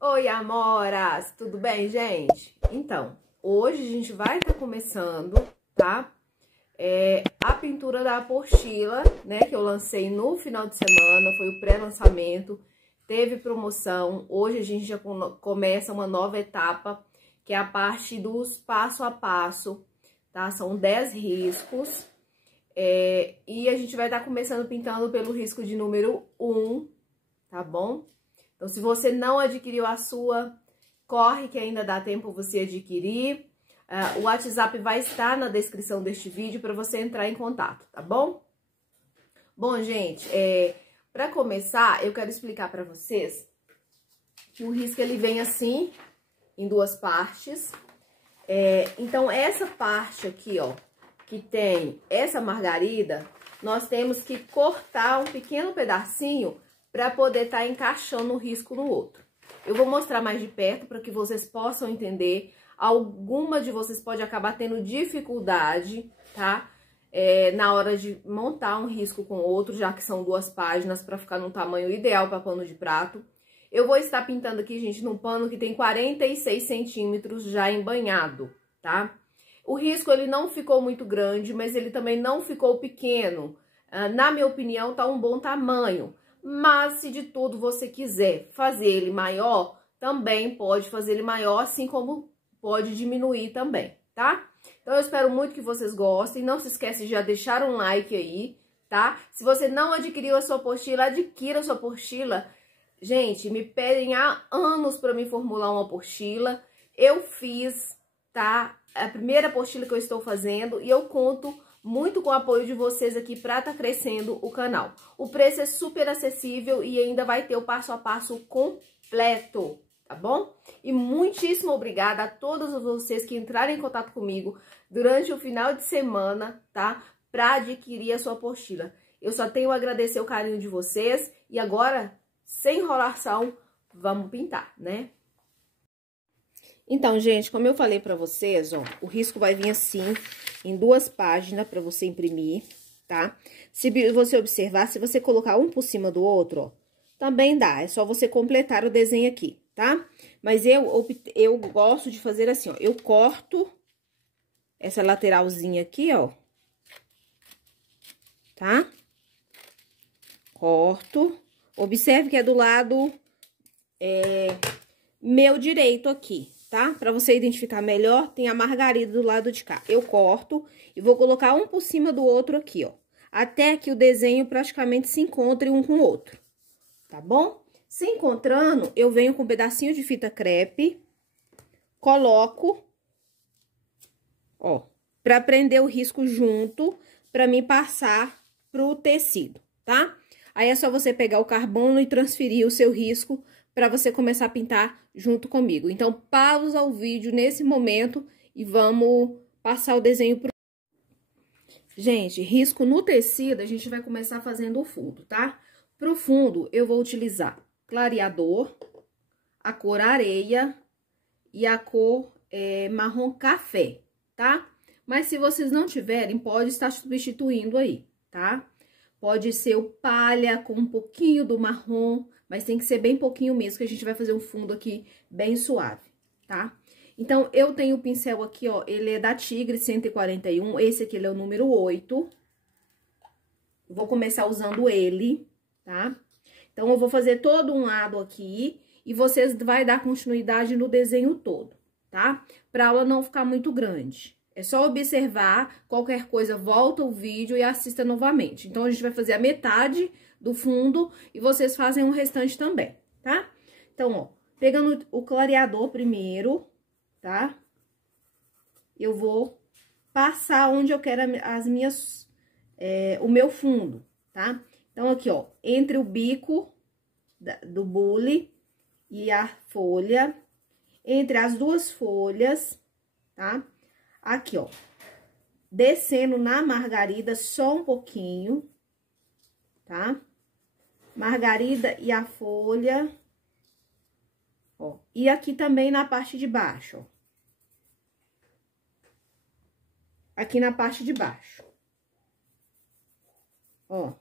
Oi, amoras! Tudo bem, gente? Então, hoje a gente vai estar começando, tá? A pintura da apostila, né? Que eu lancei no final de semana, foi o pré-lançamento, teve promoção. Hoje a gente já começa uma nova etapa, que é a parte dos passo a passo, tá? São 10 riscos. E a gente vai estar começando pintando pelo risco de número 1, tá bom? Então, se você não adquiriu a sua, corre que ainda dá tempo você adquirir. O WhatsApp vai estar na descrição deste vídeo para você entrar em contato, tá bom? Bom, gente, para começar, eu quero explicar para vocês que o risco ele vem assim, em duas partes. Então, essa parte aqui, ó, que tem essa margarida, nós temos que cortar um pequeno pedacinho para poder estar encaixando o risco no outro. Eu vou mostrar mais de perto para que vocês possam entender. Alguma de vocês pode acabar tendo dificuldade, tá? Na hora de montar um risco com outro, já que são 2 páginas para ficar no tamanho ideal para pano de prato. Eu vou estar pintando aqui, gente, num pano que tem 46 centímetros já embanhado, tá? O risco, ele não ficou muito grande, mas ele também não ficou pequeno. Na minha opinião, tá um bom tamanho. Mas, se de tudo você quiser fazer ele maior, também pode fazer ele maior, assim como pode diminuir também, tá? Então, eu espero muito que vocês gostem. Não se esquece de já deixar um like aí, tá? Se você não adquiriu a sua apostila, adquira a sua apostila. Gente, me pedem há anos para me formular uma apostila. Eu fiz, tá? A primeira apostila que eu estou fazendo e eu conto muito com o apoio de vocês aqui para estar crescendo o canal. O preço é super acessível e ainda vai ter o passo a passo completo, tá bom? E muitíssimo obrigada a todos vocês que entraram em contato comigo durante o final de semana, tá? Para adquirir a sua apostila. Eu só tenho a agradecer o carinho de vocês e agora, sem enrolação, vamos pintar, né? Então, gente, como eu falei pra vocês, ó, o risco vai vir assim, em 2 páginas pra você imprimir, tá? Se você observar, se você colocar um por cima do outro, ó, também dá. É só você completar o desenho aqui, tá? Mas eu gosto de fazer assim, ó, eu corto essa lateralzinha aqui, ó, tá? Corto. Observe que é do lado meu direito aqui, tá? Pra você identificar melhor, tem a margarida do lado de cá. Eu corto e vou colocar um por cima do outro aqui, ó. Até que o desenho praticamente se encontre um com o outro, tá bom? Se encontrando, eu venho com um pedacinho de fita crepe, coloco, ó, pra prender o risco junto, pra mim passar pro tecido, tá? Aí é só você pegar o carbono e transferir o seu risco para você começar a pintar junto comigo. Então, pausa o vídeo nesse momento e vamos passar o desenho pro... Gente, risco no tecido, a gente vai começar fazendo o fundo, tá? Pro fundo, eu vou utilizar clareador, a cor areia e a cor marrom café, tá? Mas se vocês não tiverem, pode estar substituindo aí, tá? Pode ser o palha com um pouquinho do marrom, mas tem que ser bem pouquinho mesmo, que a gente vai fazer um fundo aqui bem suave, tá? Então, eu tenho o pincel aqui, ó, ele é da Tigre 141, esse aqui ele é o número 8. Vou começar usando ele, tá? Então, eu vou fazer todo um lado aqui e vocês vai dar continuidade no desenho todo, tá? Pra aula não ficar muito grande. É só observar, qualquer coisa, volta o vídeo e assista novamente. Então, a gente vai fazer a metade do fundo e vocês fazem o restante também, tá? Então, ó, pegando o clareador primeiro, tá? Eu vou passar onde eu quero as minhas, o meu fundo, tá? Então, aqui, ó, entre o bico do bule e a folha, entre as 2 folhas, tá? Aqui, ó, descendo na margarida só um pouquinho, tá? Margarida e a folha, ó. E aqui também na parte de baixo, ó. Aqui na parte de baixo. Ó.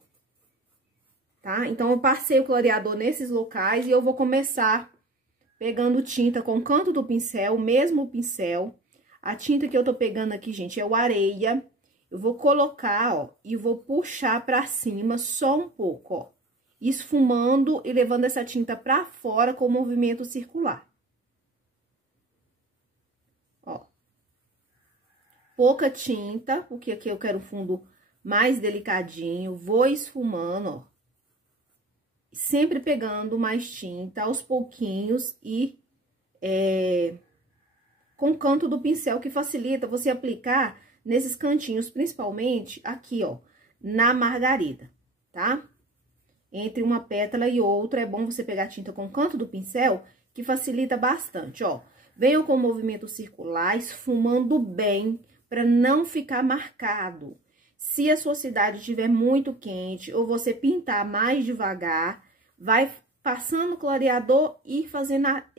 Tá? Então, eu passei o clareador nesses locais e eu vou começar pegando tinta com o canto do pincel, o mesmo pincel. A tinta que eu tô pegando aqui, gente, é o areia. Eu vou colocar, ó, e vou puxar pra cima só um pouco, ó. Esfumando e levando essa tinta pra fora com o movimento circular. Ó. Pouca tinta, porque aqui eu quero um fundo mais delicadinho. Vou esfumando, ó. Sempre pegando mais tinta aos pouquinhos e com o canto do pincel, que facilita você aplicar nesses cantinhos, principalmente aqui, ó, na margarida, tá? Entre uma pétala e outra, é bom você pegar tinta com o canto do pincel, que facilita bastante, ó. Venham com o movimento circular, esfumando bem, para não ficar marcado. Se a sua cidade estiver muito quente, ou você pintar mais devagar, vai passando o clareador e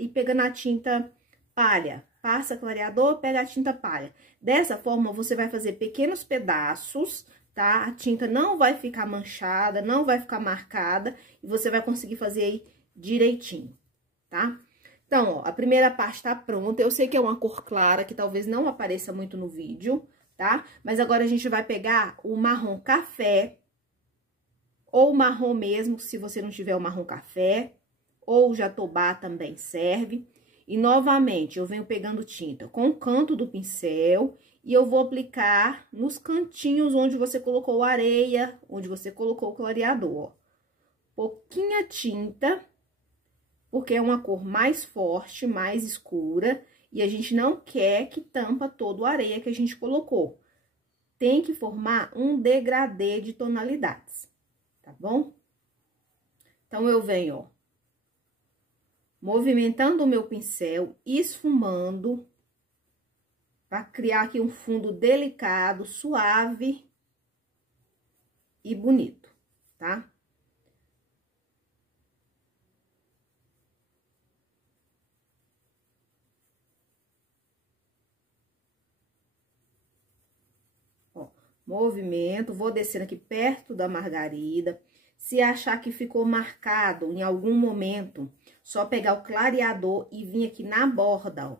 pegando a tinta palha. Passa clareador, pega a tinta palha. Dessa forma, você vai fazer pequenos pedaços, tá? A tinta não vai ficar manchada, não vai ficar marcada, e você vai conseguir fazer aí direitinho, tá? Então, ó, a primeira parte tá pronta. Eu sei que é uma cor clara, que talvez não apareça muito no vídeo, tá? Mas agora a gente vai pegar o marrom café, ou marrom mesmo, se você não tiver o marrom café, ou jatobá também serve. E, novamente, eu venho pegando tinta com o canto do pincel e eu vou aplicar nos cantinhos onde você colocou areia, onde você colocou o clareador, ó. Pouquinha tinta, porque é uma cor mais forte, mais escura, e a gente não quer que tampa toda a areia que a gente colocou. Tem que formar um degradê de tonalidades, tá bom? Então, eu venho, ó, movimentando o meu pincel, esfumando, para criar aqui um fundo delicado, suave e bonito, tá? Ó, movimento, vou descendo aqui perto da margarida. Se achar que ficou marcado em algum momento, só pegar o clareador e vir aqui na borda, ó.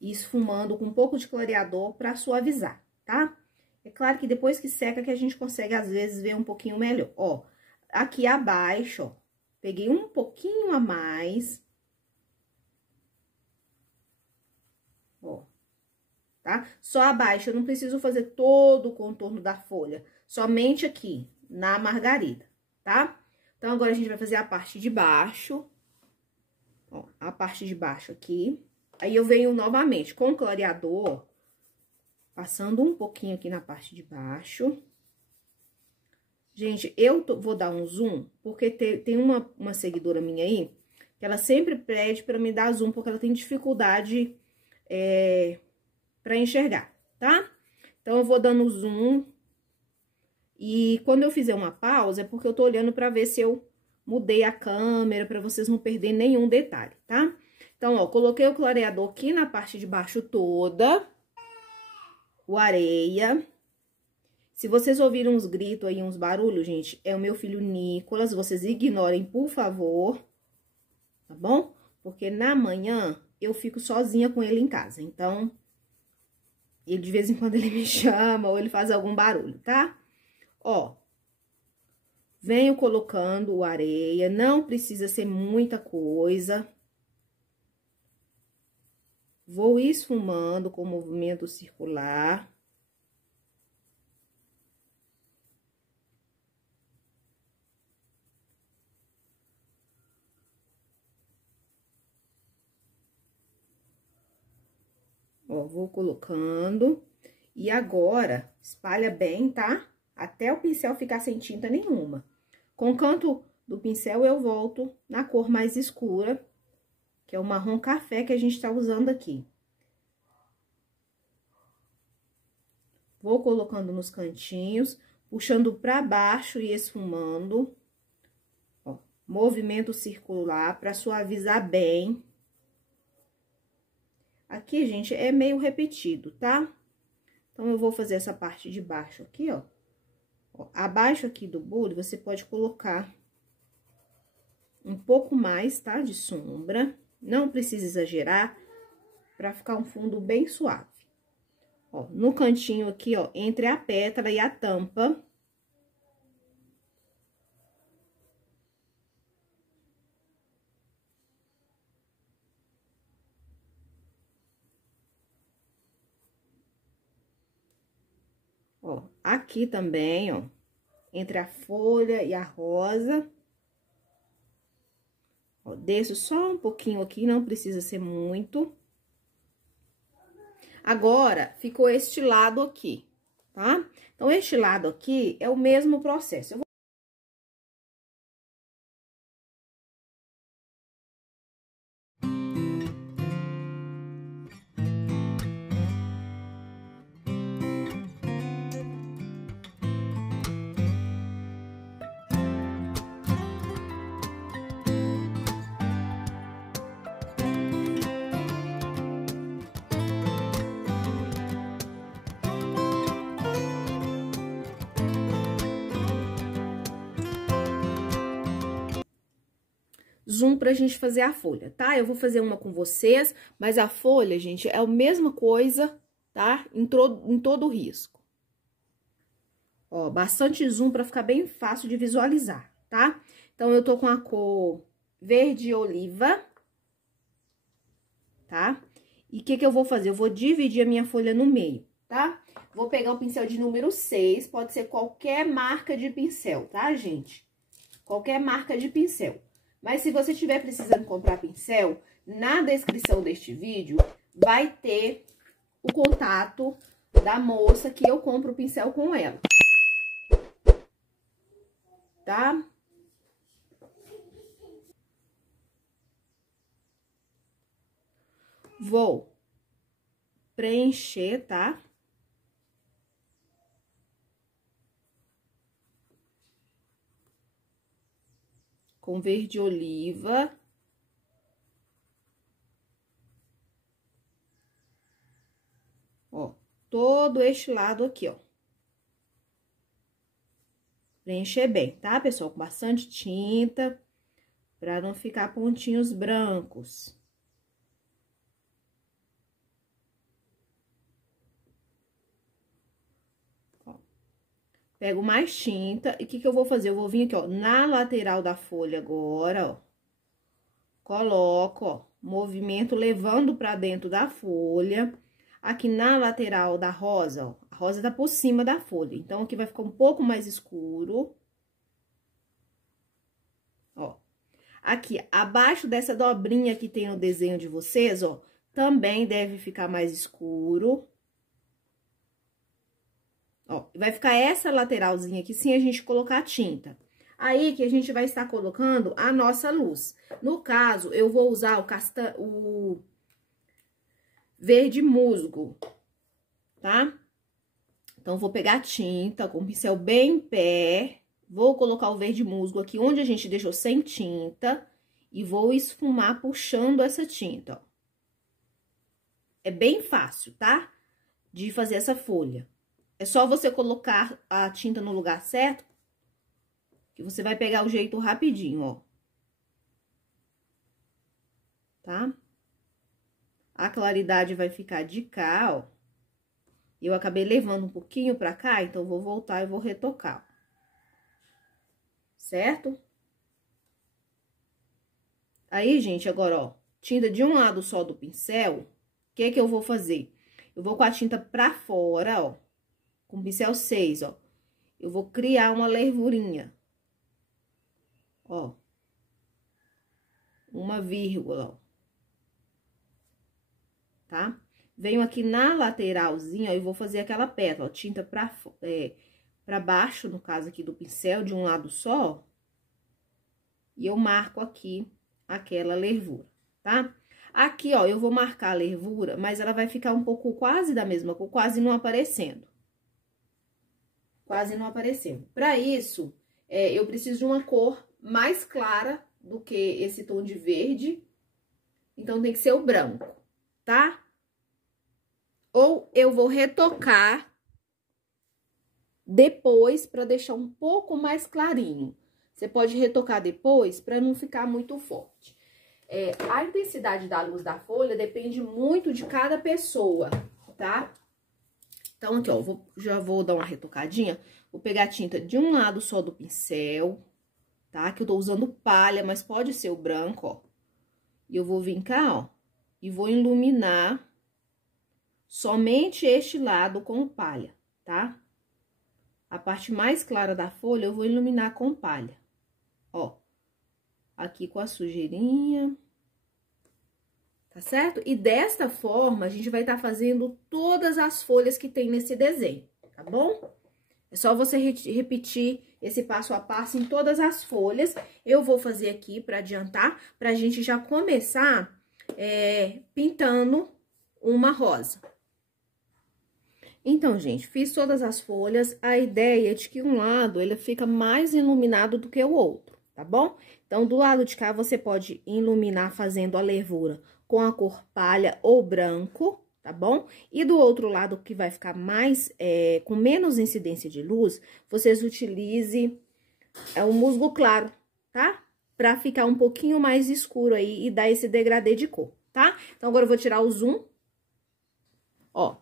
Esfumando com um pouco de clareador para suavizar, tá? É claro que depois que seca que a gente consegue, às vezes, ver um pouquinho melhor. Ó, aqui abaixo, ó, peguei um pouquinho a mais. Ó, tá? Só abaixo, eu não preciso fazer todo o contorno da folha, somente aqui, na margarida, tá? Então, agora a gente vai fazer a parte de baixo, ó, a parte de baixo aqui. Aí, eu venho novamente com o clareador, passando um pouquinho aqui na parte de baixo. Gente, vou dar um zoom, porque tem uma seguidora minha aí, que ela sempre pede pra me dar zoom, porque ela tem dificuldade pra enxergar, tá? Então, eu vou dando zoom. E quando eu fizer uma pausa, é porque eu tô olhando pra ver se eu mudei a câmera, pra vocês não perderem nenhum detalhe, tá? Então, ó, coloquei o clareador aqui na parte de baixo toda, o areia. Se vocês ouviram uns gritos aí, uns barulhos, gente, é o meu filho Nicolas, vocês ignorem, por favor, tá bom? Porque na manhã eu fico sozinha com ele em casa, então, ele de vez em quando ele me chama ou ele faz algum barulho, tá? Ó, venho colocando o areia, não precisa ser muita coisa. Vou esfumando com o movimento circular. Ó, vou colocando. E agora, espalha bem, tá? Até o pincel ficar sem tinta nenhuma. Com o canto do pincel, eu volto na cor mais escura, que é o marrom café que a gente tá usando aqui. Vou colocando nos cantinhos, puxando pra baixo e esfumando. Ó, movimento circular pra suavizar bem. Aqui, gente, é meio repetido, tá? Então, eu vou fazer essa parte de baixo aqui, ó. Ó, abaixo aqui do bule, você pode colocar um pouco mais, tá? De sombra. Não precisa exagerar pra ficar um fundo bem suave. Ó, no cantinho aqui, ó, entre a pétala e a tampa. Ó, aqui também, ó, entre a folha e a rosa. Ó, desço só um pouquinho aqui, não precisa ser muito. Agora, ficou este lado aqui, tá? Então, este lado aqui é o mesmo processo. Zoom pra gente fazer a folha, tá? Eu vou fazer uma com vocês, mas a folha, gente, é a mesma coisa, tá? Em todo o risco. Ó, bastante zoom pra ficar bem fácil de visualizar, tá? Então, eu tô com a cor verde oliva, tá? E o que eu vou fazer? Eu vou dividir a minha folha no meio, tá? Vou pegar o pincel de número 6, pode ser qualquer marca de pincel, tá, gente? Qualquer marca de pincel. Mas se você estiver precisando comprar pincel, na descrição deste vídeo vai ter o contato da moça que eu compro o pincel com ela. Tá? Vou preencher, tá? Com verde oliva. Ó, todo este lado aqui, ó. Preencher bem, tá, pessoal? Com bastante tinta, pra não ficar pontinhos brancos. Ó. Pego mais tinta e o que eu vou fazer? Eu vou vir aqui, ó, na lateral da folha agora, ó. Coloco, ó, movimento levando pra dentro da folha. Aqui na lateral da rosa, ó, a rosa tá por cima da folha. Então, aqui vai ficar um pouco mais escuro. Ó. Aqui, abaixo dessa dobrinha que tem no desenho de vocês, ó, também deve ficar mais escuro. Ó, vai ficar essa lateralzinha aqui sem a gente colocar tinta. Aí, que a gente vai estar colocando a nossa luz. No caso, eu vou usar o verde musgo, tá? Então, vou pegar a tinta com o pincel bem em pé, vou colocar o verde musgo aqui onde a gente deixou sem tinta e vou esfumar puxando essa tinta, ó. É bem fácil, tá? De fazer essa folha. É só você colocar a tinta no lugar certo, que você vai pegar o jeito rapidinho, ó. Tá? A claridade vai ficar de cá, ó. Eu acabei levando um pouquinho pra cá, então vou voltar e vou retocar. Certo? Aí, gente, agora, ó, tinta de um lado só do pincel, o que eu vou fazer? Eu vou com a tinta pra fora, ó, com o pincel 6, ó. Eu vou criar uma lervurinha. Ó. Uma vírgula, ó. Tá? Venho aqui na lateralzinha, ó, e vou fazer aquela pétala, ó, tinta pra baixo, no caso aqui do pincel, de um lado só, ó, e eu marco aqui aquela lervura, tá? Aqui, ó, eu vou marcar a lervura, mas ela vai ficar um pouco quase da mesma cor, quase não aparecendo. Quase não aparecendo. Pra isso, eu preciso de uma cor mais clara do que esse tom de verde, então tem que ser o branco, tá? Ou eu vou retocar depois pra deixar um pouco mais clarinho. Você pode retocar depois pra não ficar muito forte. A intensidade da luz da folha depende muito de cada pessoa, tá? Então, aqui, ó, já vou dar uma retocadinha. Vou pegar a tinta de um lado só do pincel, tá? Que eu tô usando palha, mas pode ser o branco, ó. E eu vou vir cá, ó, e vou iluminar somente este lado com palha, tá? A parte mais clara da folha eu vou iluminar com palha, ó. Aqui com a sujeirinha, tá certo? E desta forma, a gente vai estar fazendo todas as folhas que tem nesse desenho, tá bom? É só você repetir esse passo a passo em todas as folhas. Eu vou fazer aqui para adiantar, pra gente já começar pintando uma rosa. Então, gente, fiz todas as folhas. A ideia é de que um lado ele fica mais iluminado do que o outro, tá bom? Então, do lado de cá, você pode iluminar fazendo a lervura com a cor palha ou branco, tá bom? E do outro lado, que vai ficar mais, com menos incidência de luz, vocês utilizem o musgo claro, tá? Pra ficar um pouquinho mais escuro aí e dar esse degradê de cor, tá? Então, agora eu vou tirar o zoom. Ó,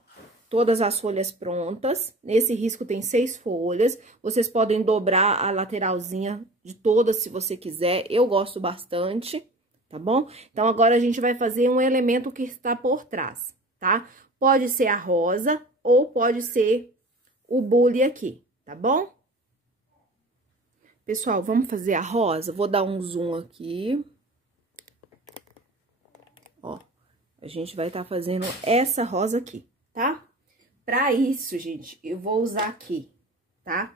todas as folhas prontas. Nesse risco tem 6 folhas. Vocês podem dobrar a lateralzinha de todas, se você quiser. Eu gosto bastante, tá bom? Então, agora a gente vai fazer um elemento que está por trás, tá? Pode ser a rosa ou pode ser o bule aqui, tá bom? Pessoal, vamos fazer a rosa? Vou dar um zoom aqui. Ó, a gente vai estar fazendo essa rosa aqui, tá? Pra isso, gente, eu vou usar aqui, tá?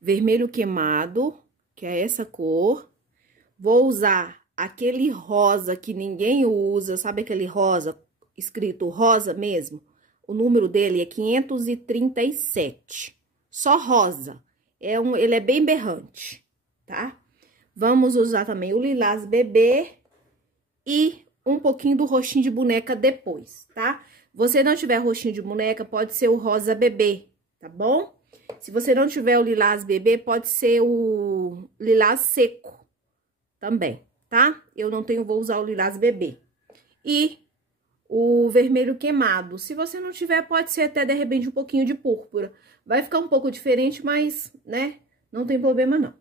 Vermelho queimado, que é essa cor. Vou usar aquele rosa que ninguém usa, sabe aquele rosa, escrito rosa mesmo? O número dele é 537. Só rosa. Ele é bem berrante, tá? Vamos usar também o lilás bebê e um pouquinho do roxinho de boneca depois, tá? Você não tiver roxinho de boneca, pode ser o rosa bebê, tá bom? Se você não tiver o lilás bebê, pode ser o lilás seco também, tá? Eu não tenho, vou usar o lilás bebê. E o vermelho queimado. Se você não tiver, pode ser até, de repente, um pouquinho de púrpura. Vai ficar um pouco diferente, mas, né, não tem problema não.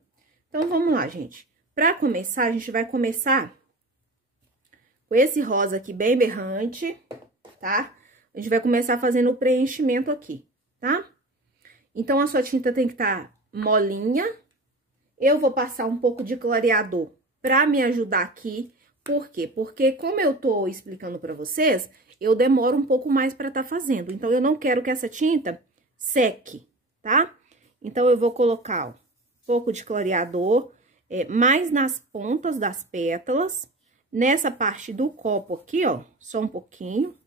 Então, vamos lá, gente. Pra começar, a gente vai começar com esse rosa aqui bem berrante, tá? A gente vai começar fazendo o preenchimento aqui, tá? Então, a sua tinta tem que estar molinha. Eu vou passar um pouco de clareador pra me ajudar aqui. Por quê? Porque como eu tô explicando pra vocês, eu demoro um pouco mais pra tá fazendo. Então, eu não quero que essa tinta seque, tá? Então, eu vou colocar, ó, um pouco de clareador, mais nas pontas das pétalas. Nessa parte do copo aqui, ó, só um pouquinho,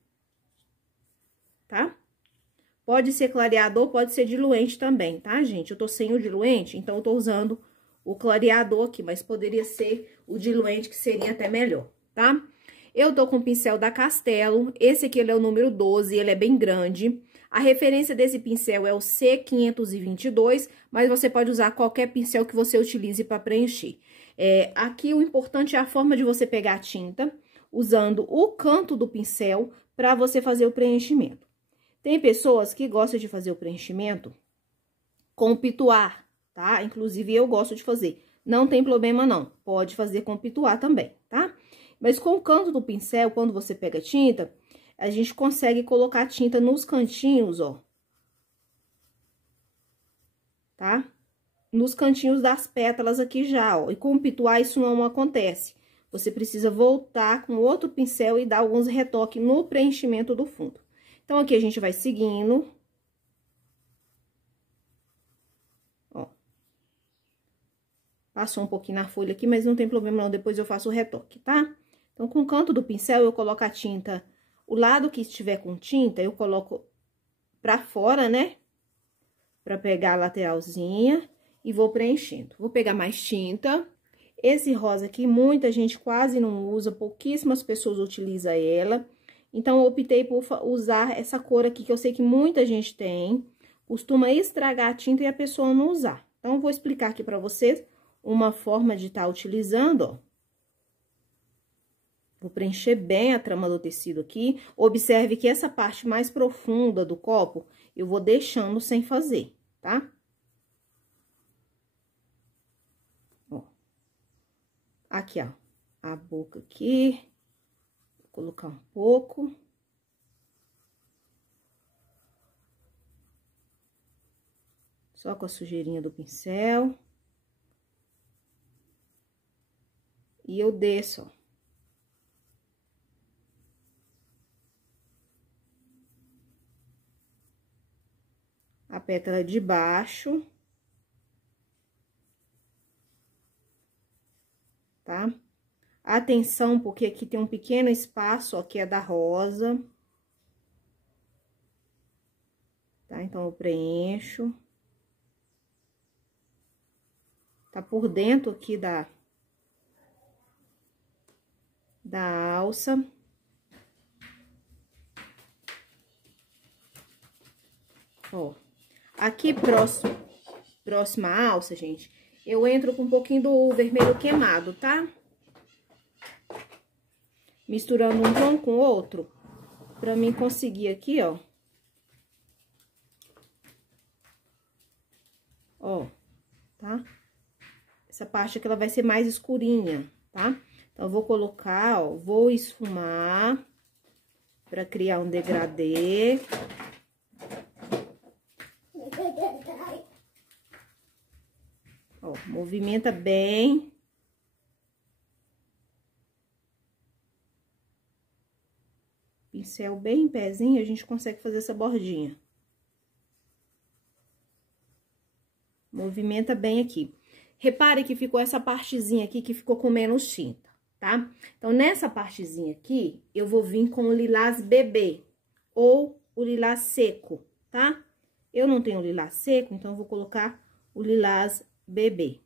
tá? Pode ser clareador, pode ser diluente também, tá, gente? Eu tô sem o diluente, então eu tô usando o clareador aqui, mas poderia ser o diluente, que seria até melhor, tá? Eu tô com o pincel da Castelo, esse aqui ele é o número 12, ele é bem grande. A referência desse pincel é o C522, mas você pode usar qualquer pincel que você utilize para preencher. Aqui o importante é a forma de você pegar a tinta, usando o canto do pincel para você fazer o preenchimento. Tem pessoas que gostam de fazer o preenchimento com pituar, tá? Inclusive, eu gosto de fazer. Não tem problema, não. Pode fazer com pituar também, tá? Mas com o canto do pincel, quando você pega a tinta, a gente consegue colocar a tinta nos cantinhos, ó. Tá? Nos cantinhos das pétalas aqui já, ó. E com o pituar isso não acontece. Você precisa voltar com outro pincel e dar alguns retoques no preenchimento do fundo. Então, aqui a gente vai seguindo. Ó. Passou um pouquinho na folha aqui, mas não tem problema não, depois eu faço o retoque, tá? Então, com o canto do pincel, eu coloco a tinta, o lado que estiver com tinta, eu coloco pra fora, né? Pra pegar a lateralzinha e vou preenchendo. Vou pegar mais tinta. Esse rosa aqui, muita gente quase não usa, pouquíssimas pessoas utilizam ela. Então, eu optei por usar essa cor aqui, que eu sei que muita gente tem. Costuma estragar a tinta e a pessoa não usar. Então, eu vou explicar aqui pra vocês uma forma de estar utilizando, ó. Vou preencher bem a trama do tecido aqui. Observe que essa parte mais profunda do copo, eu vou deixando sem fazer, tá? Ó. Aqui, ó, a boca aqui. Vou colocar um pouco. Só com a sujeirinha do pincel. E eu desço, ó. A pétala de baixo. Tá? Atenção, porque aqui tem um pequeno espaço, ó, que é da rosa. Tá? Então, eu preencho. Tá por dentro aqui da alça. Ó. Aqui, próxima alça, gente, eu entro com um pouquinho do vermelho queimado, tá? Misturando um tom com o outro, pra mim conseguir aqui, ó. Ó, tá? Essa parte aqui, ela vai ser mais escurinha, tá? Então, eu vou colocar, ó, vou esfumar pra criar um degradê. Ó, movimenta bem. Pincel bem em pezinho, a gente consegue fazer essa bordinha. Movimenta bem aqui. Repare que ficou essa partezinha aqui que ficou com menos tinta, tá? Então, nessa partezinha aqui, eu vou vir com o lilás bebê ou o lilás seco, tá? Eu não tenho lilás seco, então eu vou colocar o lilás bebê.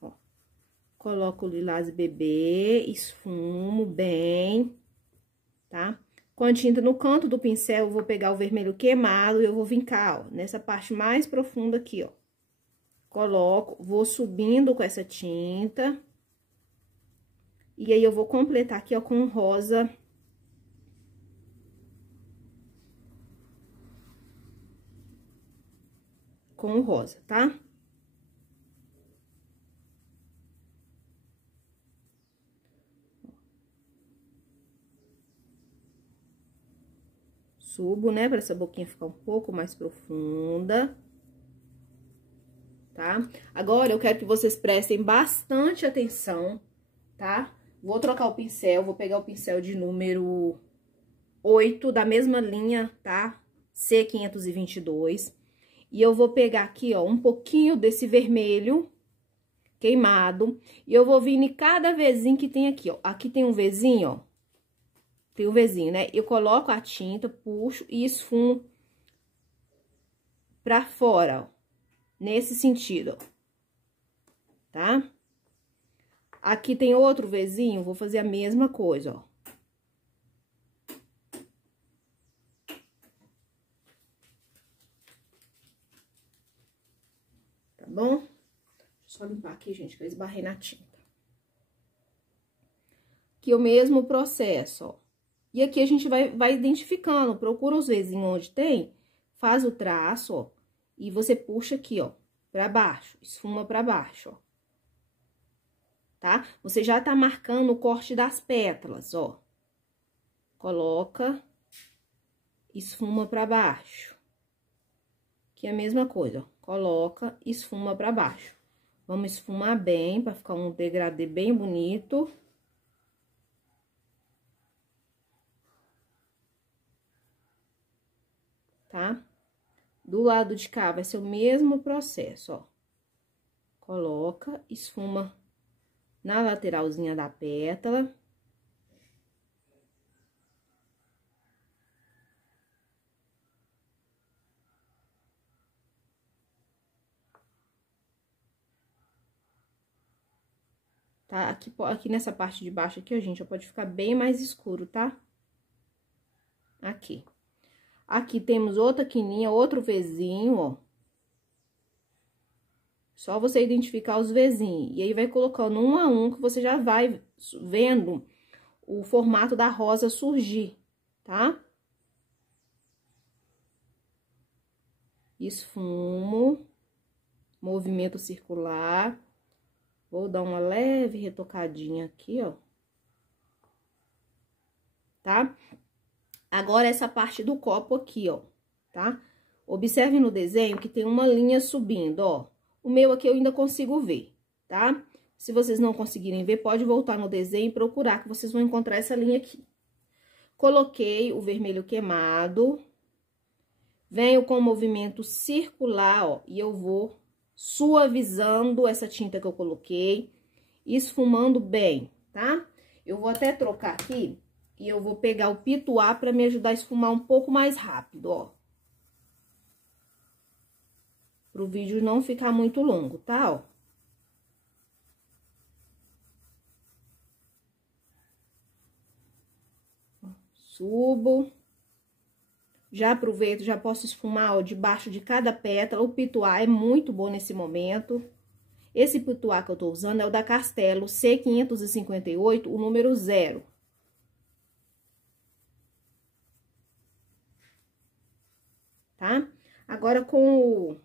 Ó, coloco o lilás bebê, esfumo bem, tá? Com a tinta no canto do pincel, eu vou pegar o vermelho queimado e eu vou vincar, ó, nessa parte mais profunda aqui, ó. Coloco, vou subindo com essa tinta. E aí, eu vou completar aqui, ó, com o rosa. Com o rosa, tá? Subo, né, pra essa boquinha ficar um pouco mais profunda. Tá? Agora, eu quero que vocês prestem bastante atenção, tá? Vou trocar o pincel, vou pegar o pincel de número 8, da mesma linha, tá? C522. E eu vou pegar aqui, ó, um pouquinho desse vermelho queimado. E eu vou vir em cada vezinho que tem aqui, ó. Aqui tem um vezinho, ó. Tem um vezinho, né? Eu coloco a tinta, puxo e esfumo pra fora, ó. Nesse sentido, ó. Tá? Aqui tem outro vezinho, vou fazer a mesma coisa, ó. Tá bom? Deixa eu só limpar aqui, gente, que eu esbarrei na tinta. Aqui o mesmo processo, ó. E aqui a gente vai identificando, procura os vezinhos onde tem, faz o traço, ó. E você puxa aqui, ó, pra baixo, esfuma pra baixo, ó. Tá? Você já tá marcando o corte das pétalas, ó. Coloca, esfuma pra baixo. Aqui é a mesma coisa, ó. Coloca, esfuma pra baixo. Vamos esfumar bem, pra ficar um degradê bem bonito. Tá? Do lado de cá vai ser o mesmo processo, ó. Coloca, esfuma na lateralzinha da pétala. Tá? Aqui nessa parte de baixo aqui, ó, gente, ó, pode ficar bem mais escuro, tá? Aqui. Aqui temos outra quininha, outro vezinho, ó. Só você identificar os Vzinhos. E aí, vai colocando um a um, que você já vai vendo o formato da rosa surgir, tá? Esfumo, movimento circular. Vou dar uma leve retocadinha aqui, ó. Tá? Agora, essa parte do copo aqui, ó, tá? Observe no desenho que tem uma linha subindo, ó. O meu aqui eu ainda consigo ver, tá? Se vocês não conseguirem ver, pode voltar no desenho e procurar, que vocês vão encontrar essa linha aqui. Coloquei o vermelho queimado. Venho com o movimento circular, ó, e eu vou suavizando essa tinta que eu coloquei, esfumando bem, tá? Eu vou até trocar aqui e eu vou pegar o pituá para me ajudar a esfumar um pouco mais rápido, ó. Pro vídeo não ficar muito longo, tá, ó? Subo. Já aproveito, já posso esfumar, ó, debaixo de cada pétala. O pituá é muito bom nesse momento. Esse pituá que eu tô usando é o da Castelo C558, o número 0. Tá? Agora, com o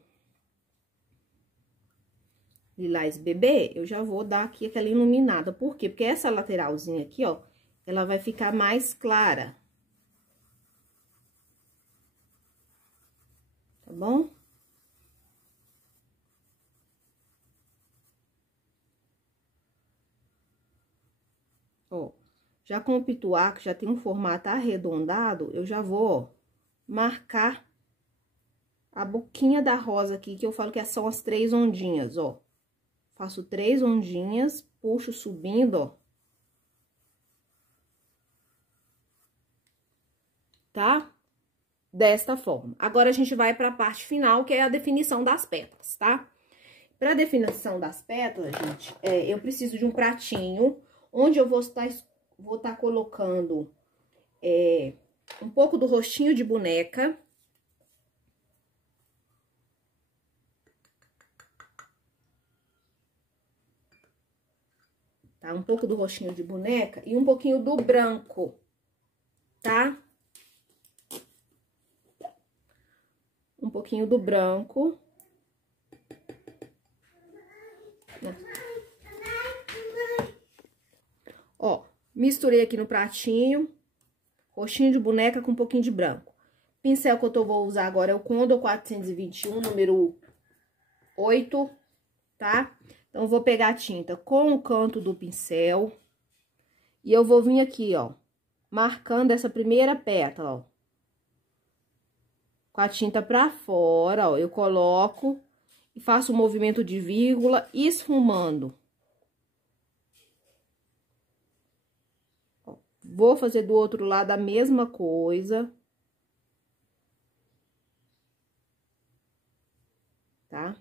Lilás Bebê, eu já vou dar aqui aquela iluminada. Por quê? Porque essa lateralzinha aqui, ó, ela vai ficar mais clara. Tá bom? Ó, já com o pituá, que já tem um formato arredondado, eu já vou, ó, marcar a boquinha da rosa aqui, que eu falo que são as 3 ondinhas, ó. Faço 3 ondinhas, puxo subindo, ó. Tá? Desta forma. Agora, a gente vai para a parte final, que é a definição das pétalas, tá? Para definição das pétalas, gente, eu preciso de um pratinho, onde eu vou estar colocando um pouco do rostinho de boneca. Tá? Um pouco do rostinho de boneca e um pouquinho do branco, tá? Um pouquinho do branco. Ó, misturei aqui no pratinho, rostinho de boneca com um pouquinho de branco. Pincel que eu vou usar agora é o Condor 421, número 8, tá? Então, eu vou pegar a tinta com o canto do pincel e eu vou vir aqui, ó, marcando essa primeira pétala, ó. Com a tinta pra fora, ó, eu coloco e faço o movimento de vírgula, esfumando. Ó, vou fazer do outro lado a mesma coisa. Tá?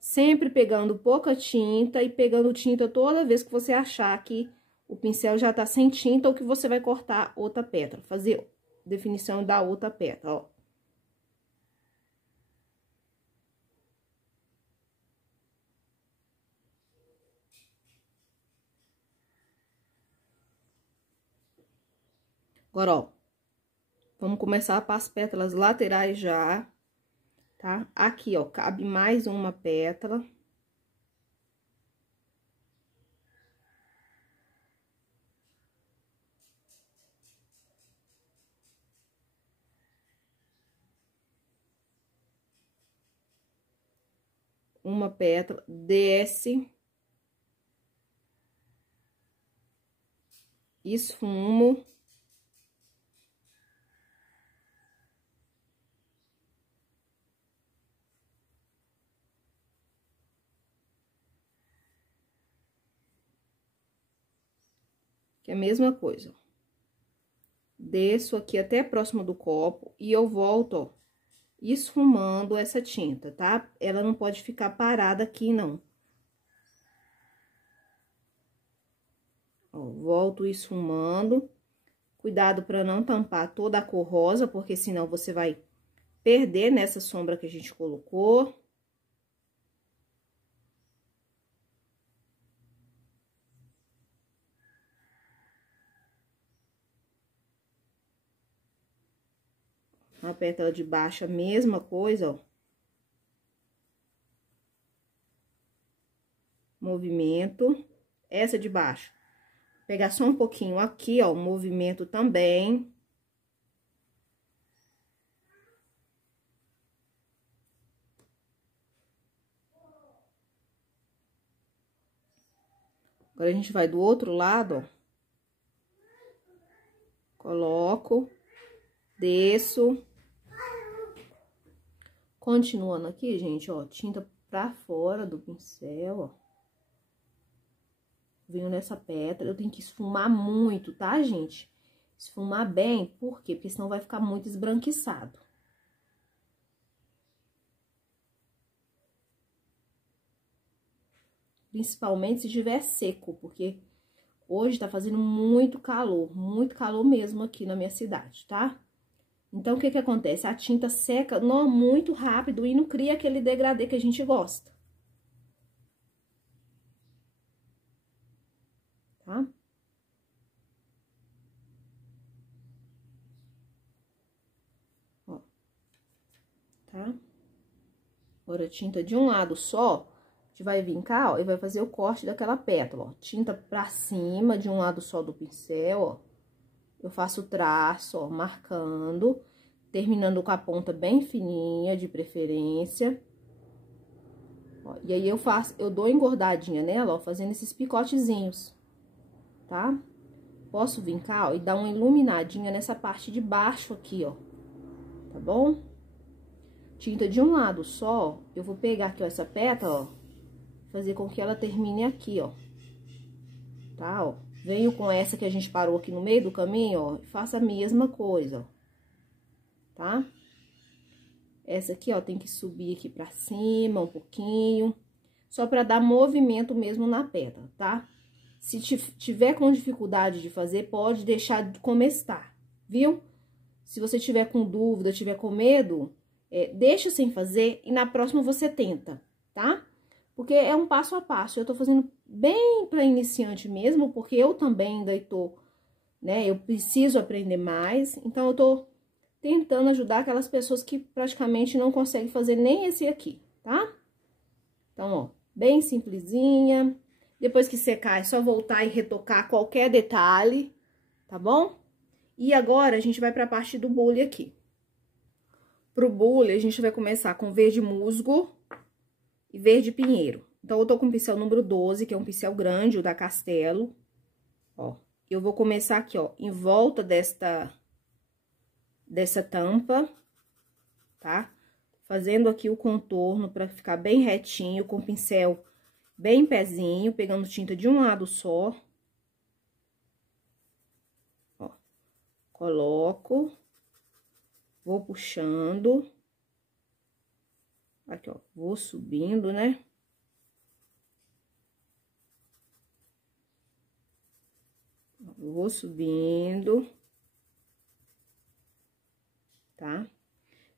Sempre pegando pouca tinta e pegando tinta toda vez que você achar que o pincel já tá sem tinta ou que você vai cortar outra pétala. Fazer definição da outra pétala, ó. Agora, ó, vamos começar para as pétalas laterais já, tá? Aqui, ó, cabe mais uma pétala. Uma pétala, desce. Esfumo. Que é a mesma coisa, ó. Desço aqui até próximo do copo e eu volto, ó, esfumando essa tinta, tá? Ela não pode ficar parada aqui, não. Ó, volto esfumando. Cuidado para não tampar toda a cor rosa, porque senão você vai perder nessa sombra que a gente colocou. A pétala de baixo, a mesma coisa, ó. Movimento. Essa de baixo. Pegar só um pouquinho aqui, ó, o movimento também. Agora, a gente vai do outro lado, ó. Coloco, desço. Continuando aqui, gente, ó, tinta pra fora do pincel, ó. Venho nessa pétala, eu tenho que esfumar muito, tá, gente? Esfumar bem, por quê? Porque senão vai ficar muito esbranquiçado. Principalmente se estiver seco, porque hoje tá fazendo muito calor mesmo aqui na minha cidade, tá? Então, o que que acontece? A tinta seca não, muito rápido e não cria aquele degradê que a gente gosta. Tá? Ó. Tá? Agora, a tinta de um lado só, a gente vai vir cá, ó, e vai fazer o corte daquela pétala, ó. Tinta pra cima, de um lado só do pincel, ó. Eu faço o traço, ó, marcando, terminando com a ponta bem fininha, de preferência. Ó, e aí, eu dou engordadinha nela, ó, fazendo esses picotezinhos, tá? Posso vir cá, ó, e dar uma iluminadinha nessa parte de baixo aqui, ó, tá bom? Tinta de um lado só, eu vou pegar aqui, ó, essa pétala, ó, fazer com que ela termine aqui, ó, tá, ó? Venho com essa que a gente parou aqui no meio do caminho, ó, e faço a mesma coisa, ó, tá? Essa aqui, ó, tem que subir aqui pra cima um pouquinho, só pra dar movimento mesmo na pétala, tá? Se tiver com dificuldade de fazer, pode deixar como está, viu? Se você tiver com dúvida, tiver com medo, deixa sem fazer e na próxima você tenta, tá? Porque é um passo a passo. Eu tô fazendo bem para iniciante mesmo, porque eu também ainda tô, né? Eu preciso aprender mais, então eu tô tentando ajudar aquelas pessoas que praticamente não conseguem fazer nem esse aqui, tá? Então, ó, bem simplesinha. Depois que secar, é só voltar e retocar qualquer detalhe, tá bom? E agora, a gente vai pra parte do bule aqui. Pro bule, a gente vai começar com verde musgo e verde pinheiro. Então, eu tô com o pincel número 12, que é um pincel grande, o da Castelo. Ó, eu vou começar aqui, ó, em volta dessa tampa, tá? Fazendo aqui o contorno pra ficar bem retinho, com o pincel bem pezinho, pegando tinta de um lado só. Ó, coloco, vou puxando. Aqui, ó, vou subindo, né? Vou subindo. Tá?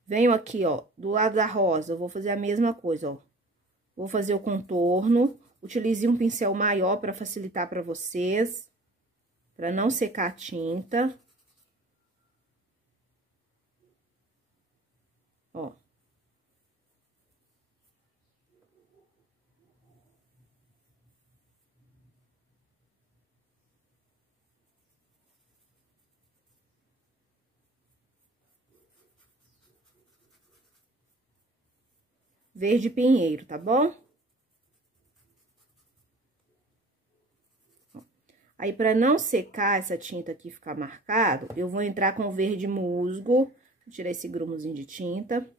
Venho aqui, ó, do lado da rosa, eu vou fazer a mesma coisa, ó. Vou fazer o contorno. Utilize um pincel maior para facilitar para vocês, para não secar a tinta. Ó. Verde pinheiro, tá bom? Aí, para não secar essa tinta aqui e ficar marcado, eu vou entrar com o verde musgo. Vou tirar esse grumozinho de tinta.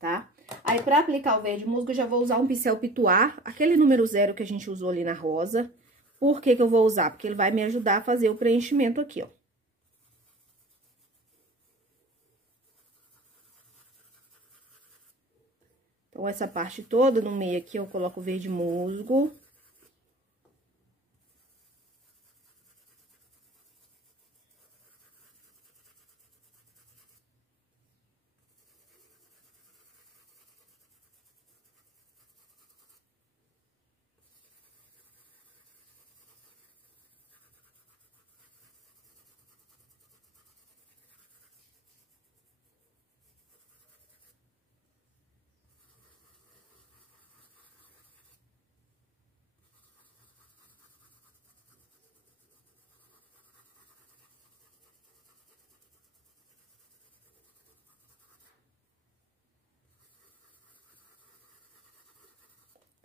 Tá? Aí, para aplicar o verde musgo, eu já vou usar um pincel pituar, aquele número 0 que a gente usou ali na rosa. Por que que eu vou usar? Porque ele vai me ajudar a fazer o preenchimento aqui, ó. Então, essa parte toda no meio aqui, eu coloco o verde musgo.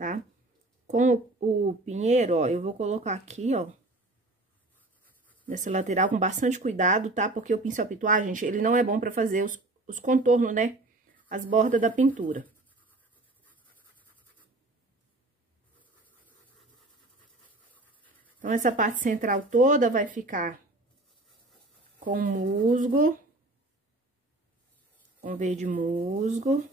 tá? Com o pinheiro, ó, eu vou colocar aqui, ó, nessa lateral com bastante cuidado, tá? Porque o pincel pituar, gente, ele não é bom pra fazer os contornos, né? As bordas da pintura. Então, essa parte central toda vai ficar com musgo, com verde musgo.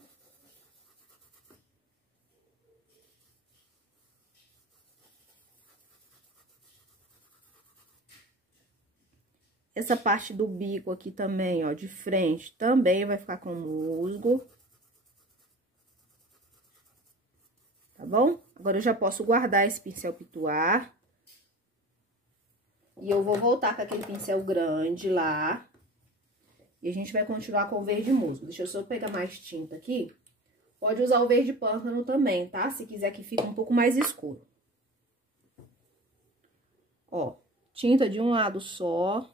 Essa parte do bico aqui também, ó, de frente, também vai ficar com musgo. Tá bom? Agora, eu já posso guardar esse pincel pituar. E eu vou voltar com aquele pincel grande lá. E a gente vai continuar com o verde musgo. Deixa eu só pegar mais tinta aqui. Pode usar o verde pântano também, tá? Se quiser que fique um pouco mais escuro. Ó, tinta de um lado só.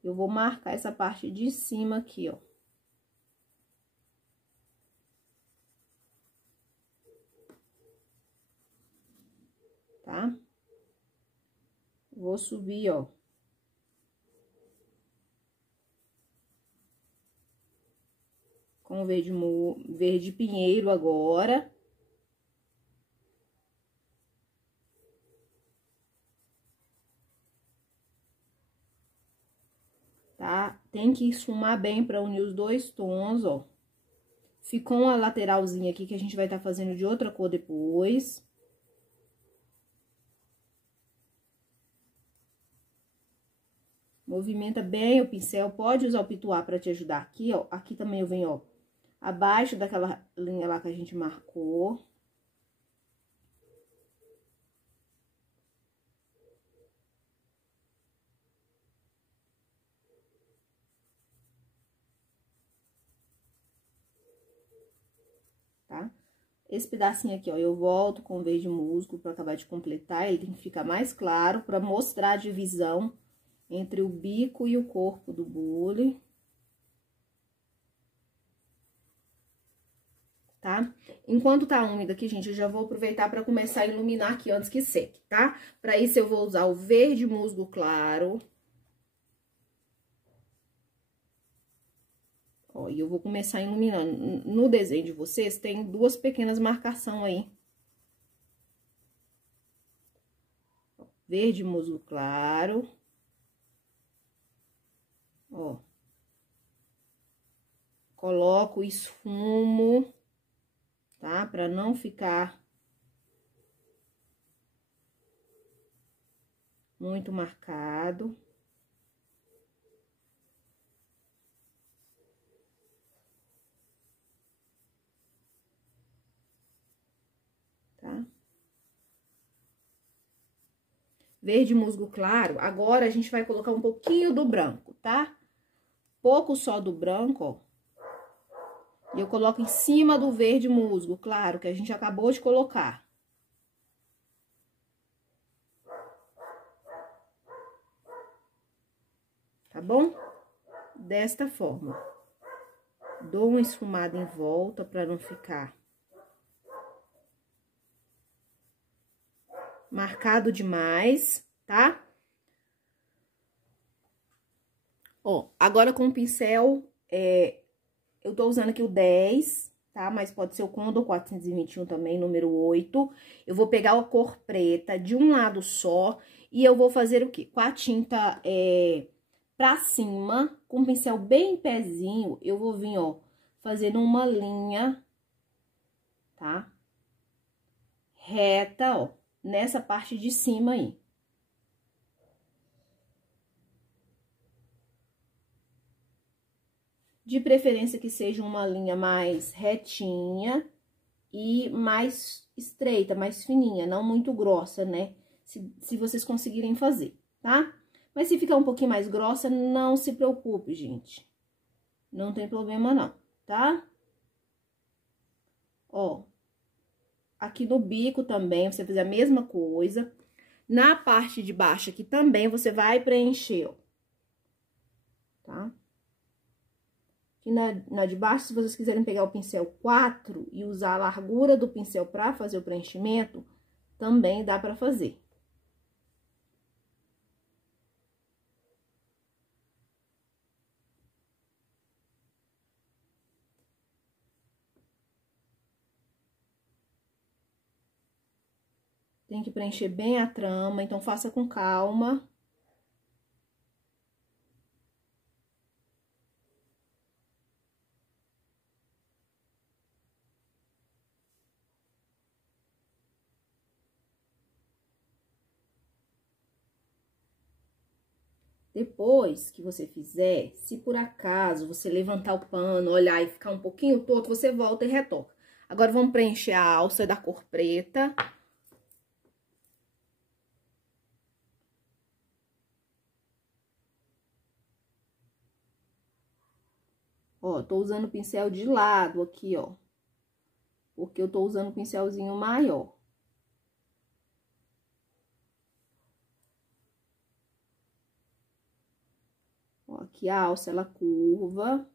Eu vou marcar essa parte de cima aqui, ó. Tá? Vou subir, ó. Com verde pinheiro agora. Tá? Tem que esfumar bem pra unir os dois tons, ó. Ficou uma lateralzinha aqui que a gente vai estar fazendo de outra cor depois. Movimenta bem o pincel, pode usar o pituar pra te ajudar aqui, ó. Aqui também eu venho, ó, abaixo daquela linha lá que a gente marcou. Tá? Esse pedacinho aqui, ó, eu volto com o verde musgo pra acabar de completar. Ele tem que ficar mais claro pra mostrar a divisão entre o bico e o corpo do bule. Tá? Enquanto tá úmido aqui, gente, eu já vou aproveitar pra começar a iluminar aqui antes que seque, tá? Pra isso, eu vou usar o verde musgo claro. Ó, e eu vou começar iluminando. No desenho de vocês, tem duas pequenas marcações aí. Verde musgo claro. Ó. Coloco, esfumo, tá? Pra não ficar muito marcado. Tá? Verde musgo claro. Agora, a gente vai colocar um pouquinho do branco, tá? Pouco só do branco, ó. E eu coloco em cima do verde musgo, claro, que a gente acabou de colocar. Tá bom? Desta forma. Dou uma esfumada em volta pra não ficar marcado demais, tá? Ó, agora com o pincel, eu tô usando aqui o 10, tá? Mas pode ser o Condor 421 também, número 8. Eu vou pegar a cor preta de um lado só e eu vou fazer o quê? Com a tinta pra cima, com o pincel bem pezinho, eu vou vir, ó, fazendo uma linha, tá? Reta, ó, nessa parte de cima aí. De preferência que seja uma linha mais retinha e mais estreita, mais fininha, não muito grossa, né? Se vocês conseguirem fazer, tá? Mas se ficar um pouquinho mais grossa, não se preocupe, gente. Não tem problema não, tá? Ó, aqui no bico também, você fazer a mesma coisa. Na parte de baixo aqui também, você vai preencher, ó. Tá? E na de baixo, se vocês quiserem pegar o pincel 4 e usar a largura do pincel para fazer o preenchimento, também dá para fazer. Tem que preencher bem a trama, então faça com calma. Depois que você fizer, se por acaso você levantar o pano, olhar e ficar um pouquinho torto, você volta e retoca. Agora, vamos preencher a alça da cor preta. Ó, tô usando o pincel de lado aqui, ó. Porque eu tô usando o pincelzinho maior. Ó, aqui a alça, ela curva.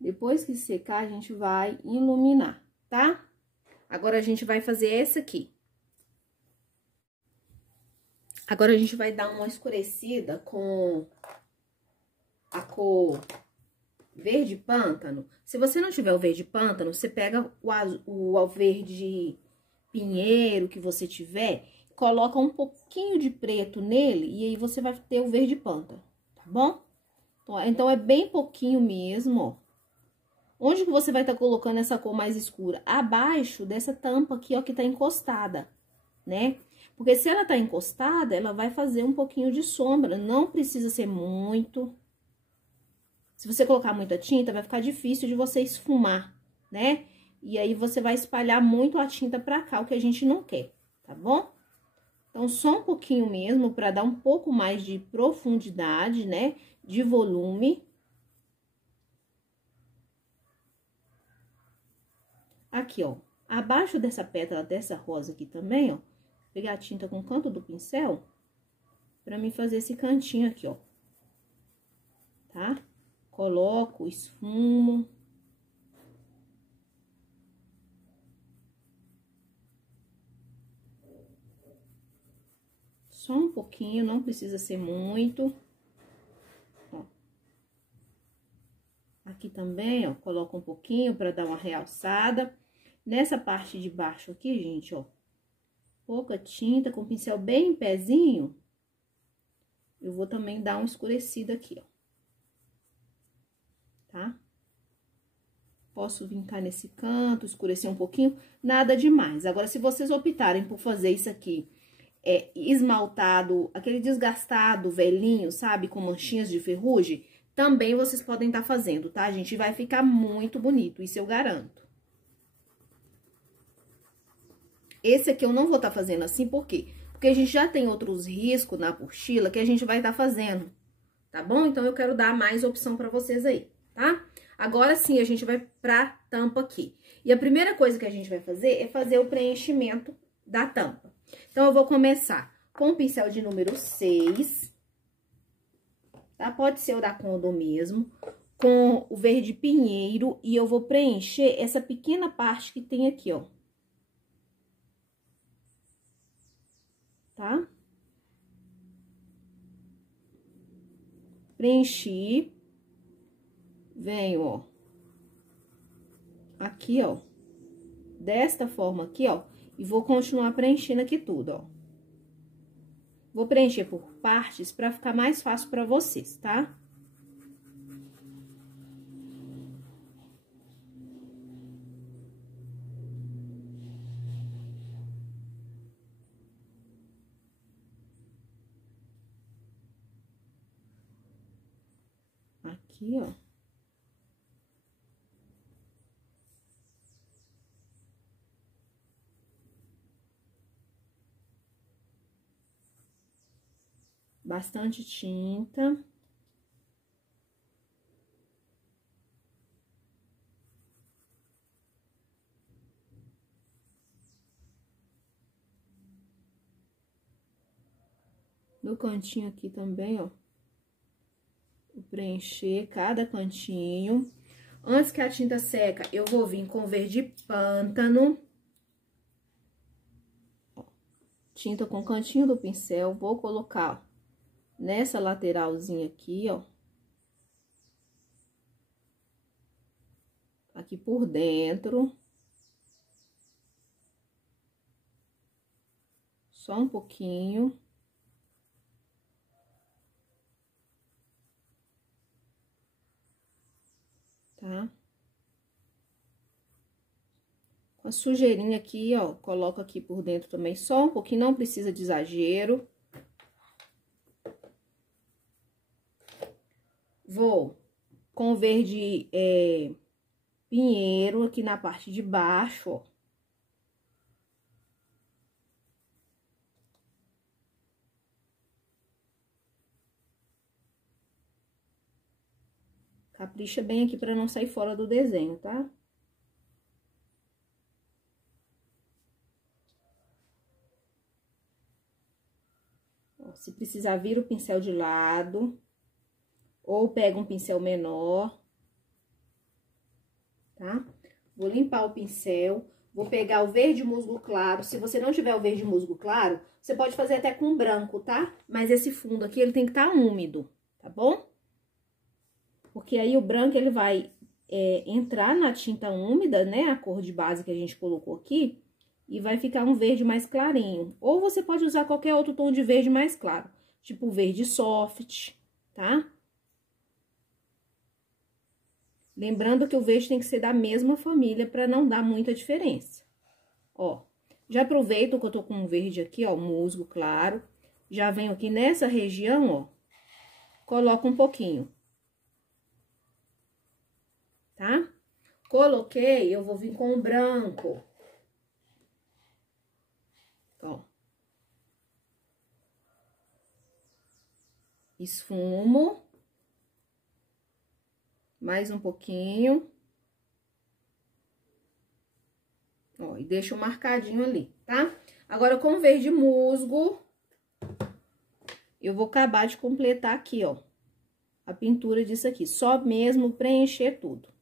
Depois que secar, a gente vai iluminar, tá? Agora, a gente vai fazer essa aqui. Agora, a gente vai dar uma escurecida com a cor verde pântano. Se você não tiver o verde pântano, você pega o verde pinheiro que você tiver, coloca um pouquinho de preto nele e aí você vai ter o verde pântano, tá bom? Então, é bem pouquinho mesmo, ó. Onde que você vai estar colocando essa cor mais escura? Abaixo dessa tampa aqui, ó, que tá encostada, né? Porque se ela tá encostada, ela vai fazer um pouquinho de sombra, não precisa ser muito. Se você colocar muita tinta, vai ficar difícil de você esfumar, né? E aí, você vai espalhar muito a tinta pra cá, o que a gente não quer, tá bom? Então, só um pouquinho mesmo, pra dar um pouco mais de profundidade, né? De volume. Aqui, ó, abaixo dessa pétala, dessa rosa aqui também, ó, pegar a tinta com o canto do pincel, pra mim fazer esse cantinho aqui, ó, tá? Coloco, esfumo. Só um pouquinho, não precisa ser muito. Ó. Aqui também, ó, coloco um pouquinho pra dar uma realçada. Nessa parte de baixo aqui, gente, ó, pouca tinta, com o pincel bem em pezinho, eu vou também dar uma escurecida aqui, ó. Tá? Posso vincar nesse canto, escurecer um pouquinho, nada demais. Agora, se vocês optarem por fazer isso aqui, esmaltado, aquele desgastado, velhinho, sabe? Com manchinhas de ferrugem, também vocês podem estar fazendo, tá, gente? Vai ficar muito bonito, isso eu garanto. Esse aqui eu não vou estar fazendo assim, por quê? Porque a gente já tem outros riscos na apostila que a gente vai estar fazendo, tá bom? Então, eu quero dar mais opção pra vocês aí, tá? Agora sim, a gente vai pra tampa aqui. E a primeira coisa que a gente vai fazer é fazer o preenchimento da tampa. Então, eu vou começar com o pincel de número 6, tá? Pode ser o da Condor mesmo, com o verde pinheiro, e eu vou preencher essa pequena parte que tem aqui, ó. Tá? Preenchi. Venho, ó, aqui, ó, desta forma aqui, ó, e vou continuar preenchendo aqui tudo, ó. Vou preencher por partes pra ficar mais fácil pra vocês, tá? Aqui, ó. bastante tinta. No cantinho aqui também, ó. Vou preencher cada cantinho. Antes que a tinta seca, eu vou vir com verde pântano. Ó, tinta com o cantinho do pincel. Vou colocar, ó, nessa lateralzinha aqui, ó. Aqui por dentro. Só um pouquinho. Tá? Com a sujeirinha aqui, ó, coloco aqui por dentro também, só um pouquinho, não precisa de exagero. Vou com verde pinheiro aqui na parte de baixo, ó. Capricha bem aqui para não sair fora do desenho, tá? Ó, se precisar, vira o pincel de lado. Ou pega um pincel menor. Tá? Vou limpar o pincel. Vou pegar o verde musgo claro. Se você não tiver o verde musgo claro, você pode fazer até com branco, tá? Mas esse fundo aqui, ele tem que estar úmido, tá bom? Porque aí o branco, ele vai entrar na tinta úmida, né? A cor de base que a gente colocou aqui. E vai ficar um verde mais clarinho. Ou você pode usar qualquer outro tom de verde mais claro. Tipo verde soft, tá? Lembrando que o verde tem que ser da mesma família para não dar muita diferença. Ó, já aproveito que eu tô com um verde aqui, ó, musgo claro. Já venho aqui nessa região, ó, coloco um pouquinho. Tá? Coloquei, eu vou vir com o branco. Ó. Esfumo. Mais um pouquinho. Ó, e deixo marcadinho ali, tá? Agora, com o verde musgo, eu vou acabar de completar aqui, ó, a pintura disso aqui. Só mesmo preencher tudo.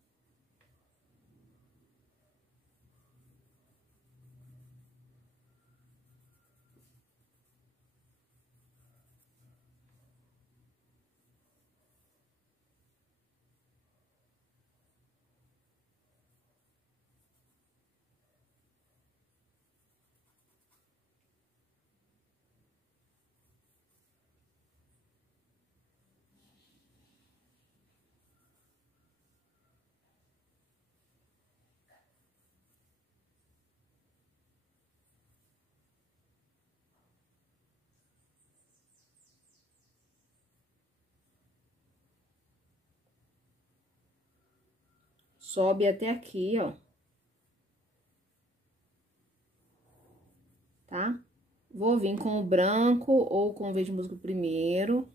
Sobe até aqui, ó. Tá? Vou vir com o branco ou com o verde musgo primeiro.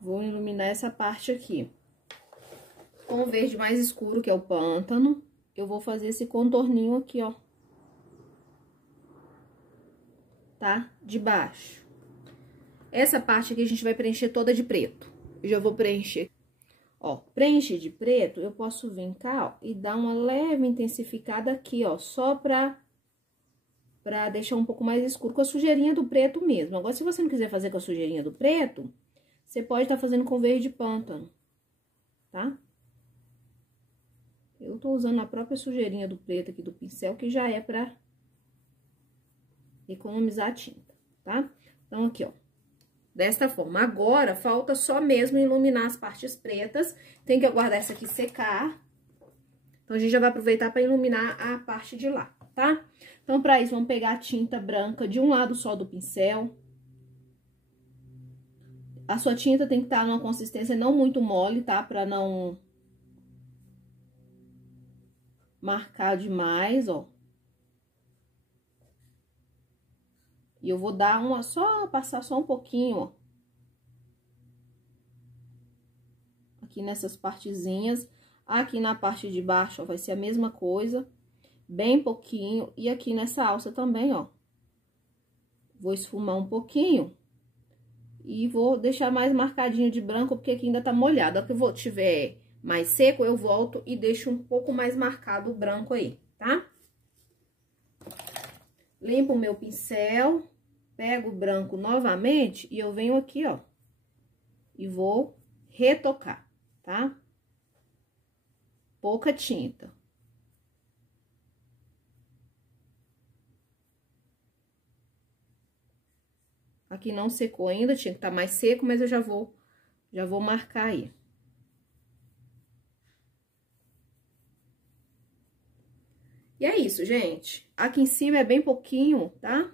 Vou iluminar essa parte aqui. Com o verde mais escuro, que é o pântano, eu vou fazer esse contorninho aqui, ó. Tá? De baixo. Essa parte aqui a gente vai preencher toda de preto. Eu já vou preencher. Ó, preencher de preto, eu posso vir cá, ó, e dar uma leve intensificada aqui, ó, só pra deixar um pouco mais escuro, com a sujeirinha do preto mesmo. Agora, se você não quiser fazer com a sujeirinha do preto, você pode estar fazendo com verde pântano, tá? Eu tô usando a própria sujeirinha do preto aqui do pincel, que já é pra economizar a tinta, tá? Então, aqui, ó. Desta forma. Agora, falta só mesmo iluminar as partes pretas. Tem que aguardar essa aqui secar. Então, a gente já vai aproveitar para iluminar a parte de lá, tá? Então, para isso, vamos pegar a tinta branca de um lado só do pincel. A sua tinta tem que estar numa consistência não muito mole, tá? Pra não marcar demais, ó. E eu vou dar passar só um pouquinho, ó. Aqui nessas partezinhas. Aqui na parte de baixo, ó, vai ser a mesma coisa. Bem pouquinho. E aqui nessa alça também, ó. Vou esfumar um pouquinho. E vou deixar mais marcadinho de branco, porque aqui ainda tá molhado. A hora que eu tiver mais seco, eu volto e deixo um pouco mais marcado o branco aí, tá? Limpo o meu pincel, pego o branco novamente e eu venho aqui, ó. E vou retocar, tá? Pouca tinta. Aqui não secou ainda, tinha que estar mais seco, mas eu já vou marcar aí. E é isso, gente. Aqui em cima é bem pouquinho, tá?